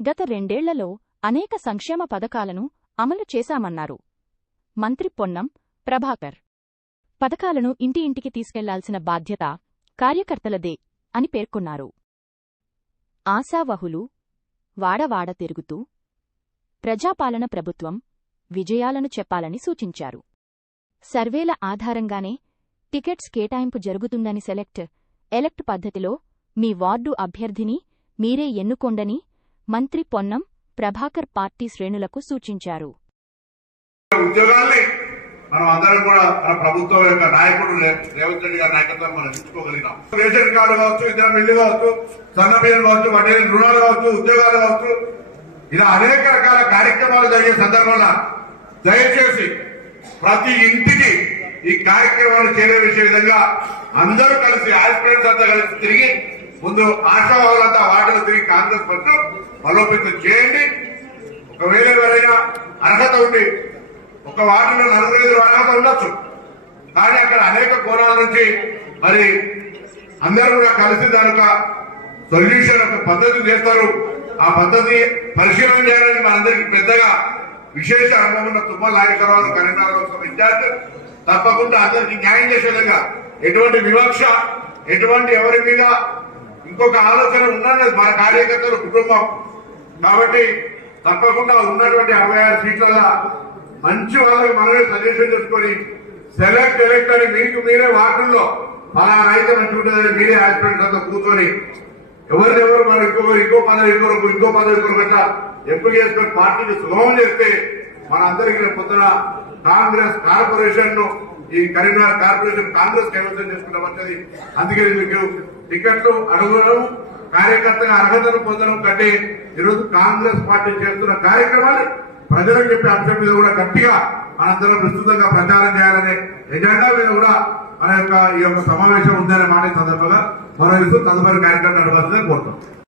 గత 2 ఏళ్లలో అనేక సంక్షేమ పథకాలను అమలు చేశామన్నారు మంత్రి పొన్నం ప్రభాకర్. పథకాలను ఇంటి ఇంటికి తీసుకెళ్లాల్సిన బాధ్యత కార్యకర్తలదే అని పేర్కొన్నారు. ఆశావహులు వాడవాడ తిరుగుతూ ప్రజాపాలన ప్రభుత్వం విజయాలను చెప్పాలని సూచించారు. సర్వేల ఆధారంగానే టికెట్స్ కేటాయింపు జరుగుతుందని ఎలెక్ట్ పద్ధతిలో మీ వార్డు అభ్యర్థిని మీరే ఎన్నుకోండని మంత్రి పొన్నం ప్రభాకర్ పార్టీ శ్రేణులకు సూచించారు. ఉద్యోగాల్ని మనం అందరం కూడా మన ప్రభుత్వం యొక్క నాయకుడు రేవంత్ రెడ్డి గారి నాయకత్వం మనం ఇచ్చుకోగలిగినాం. రేషన్ కార్డు కావచ్చు, ఇతర బిల్లు కావచ్చు, సన్న బియ్యం కావచ్చు, వడ్డీ రుణాలు కావచ్చు, ఉద్యోగాలు కావచ్చు, ఇలా అనేక రకాల కార్యక్రమాలు జరిగే సందర్భంలో దయచేసి ప్రతి ఇంటికి ఈ కార్యక్రమాలు చేరవేసే విధంగా అందరూ కలిసి ఆస్పిరెంట్స్ అంతా కలిసి తిరిగి ముందు ఆశావాదులంతా వాటిలో తిరిగి కాంగ్రెస్ పట్టు బలోపేతం చేయండి. ఒకవేళ ఎవరైనా అర్హత ఉండి ఒక వార్డులో 4-5 అర్హత ఉండొచ్చు, కానీ అక్కడ అనేక కోణాల నుంచి మరి అందరూ కూడా కలిసి దానికి సొల్యూషన్ ఒక పద్ధతి చేస్తారు. ఆ పద్ధతి పరిశీలన చేయాలని మనందరికీ పెద్దగా విశేష అనుభవం ఉన్న తుమ్మల నాగేశ్వరరావు కరీంనగర్ లోక్సభ ఇన్ఛార్జ్ తప్పకుండా అందరికీ న్యాయం చేసే విధంగా ఎటువంటి వివక్ష, ఎటువంటి ఎవరి మీద ఇంకొక ఆలోచన ఉన్నది మన కార్యకర్తల కుటుంబం కాబట్టి తప్పకుండా ఉన్నటువంటి 66 సీట్లలో మంచి వాళ్ళకి మనమే సజెషన్ చేసుకొని ఎలెక్ట్ అని మీకు మీరే వార్డుల్లో పలానా అయితే మంచి ఉంటుందని మీరే ఆస్పిరెంట్స్ అంతా కూర్చొని ఎవరినెవరు మనం ఇంకో పదవి గట్రా ఎంపిక చేసుకుని పార్టీని సులభం చేస్తే మన అందరికీ పొద్దున కాంగ్రెస్ కార్పొరేషన్ ను ఈ కరీంనగర్ కార్పొరేషన్ కాంగ్రెస్ కైవసం చేసుకుంటాం వచ్చేది. అందుకే మీకు టికెట్లు అడుగును కార్యకర్తగా అర్హతను పొందడం కంటే ఈరోజు కాంగ్రెస్ పార్టీ చేస్తున్న కార్యక్రమాన్ని ప్రజలకు చెప్పే అంశం మీద కూడా గట్టిగా మనందరం విస్తృతంగా ప్రచారం చేయాలనే ఎజెండా మీద కూడా మన యొక్క ఈ యొక్క సమావేశం ఉందనే మాట సందర్భంగా మనం తదుపరి కార్యక్రమం నడవాల్సిందే కోరుతాం.